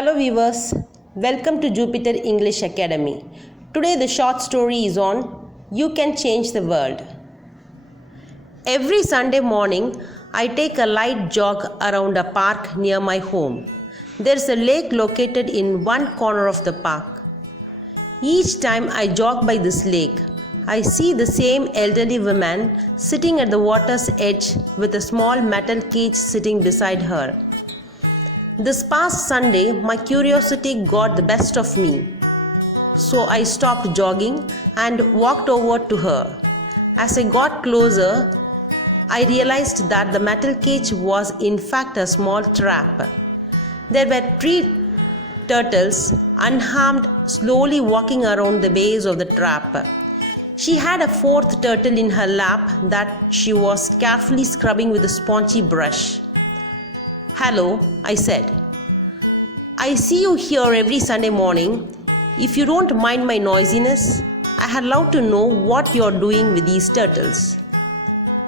Hello viewers, welcome to Jupiter English Academy. Today the short story is on You Can Change the World. Every Sunday morning, I take a light jog around a park near my home. There's a lake located in one corner of the park. Each time I jog by this lake, I see the same elderly woman sitting at the water's edge with a small metal cage sitting beside her. This past Sunday, my curiosity got the best of me. So I stopped jogging and walked over to her. As I got closer, I realized that the metal cage was in fact a small trap. There were 3 turtles, unharmed, slowly walking around the base of the trap. She had a 4th turtle in her lap that she was carefully scrubbing with a spongy brush. "Hello," I said. "I see you here every Sunday morning. If you don't mind my noisiness, I'd love to know what you're doing with these turtles."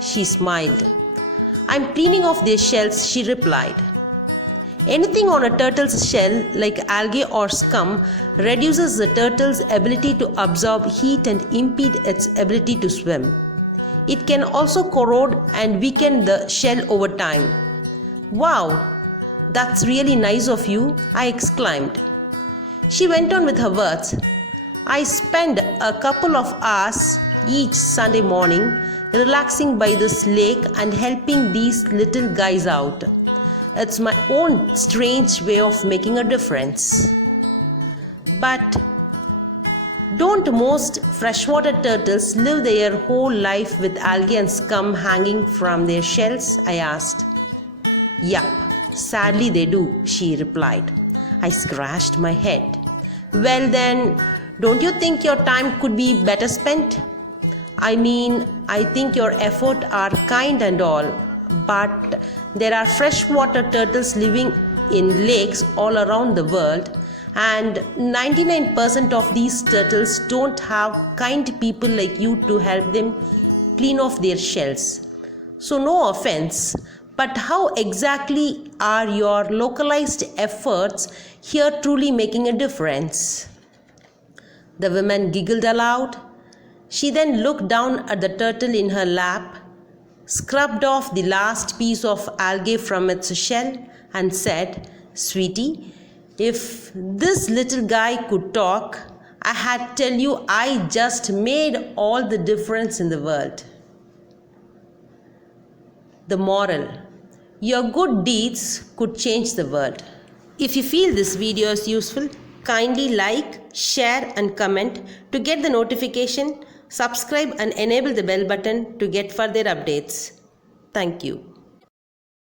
She smiled. "I'm cleaning off their shells," she replied. Anything on a turtle's shell, like algae or scum, reduces the turtle's ability to absorb heat and impede its ability to swim. It can also corrode and weaken the shell over time. "Wow, that's really nice of you," I exclaimed. She went on with her words. "I spend a couple of hours each Sunday morning relaxing by this lake and helping these little guys out. It's my own strange way of making a difference." "But don't most freshwater turtles live their whole life with algae and scum hanging from their shells?" I asked. "Yup, sadly they do," she replied. I scratched my head. "Well then, don't you think your time could be better spent? I mean, I think your efforts are kind and all, but there are freshwater turtles living in lakes all around the world, and 99% of these turtles don't have kind people like you to help them clean off their shells. So no offense, but how exactly are your localized efforts here truly making a difference?" The woman giggled aloud. She then looked down at the turtle in her lap, scrubbed off the last piece of algae from its shell, and said, "Sweetie, if this little guy could talk, I had tell you I just made all the difference in the world." The moral: your good deeds could change the world. If you feel this video is useful, kindly like, share and comment to get the notification, subscribe and enable the bell button to get further updates. Thank you.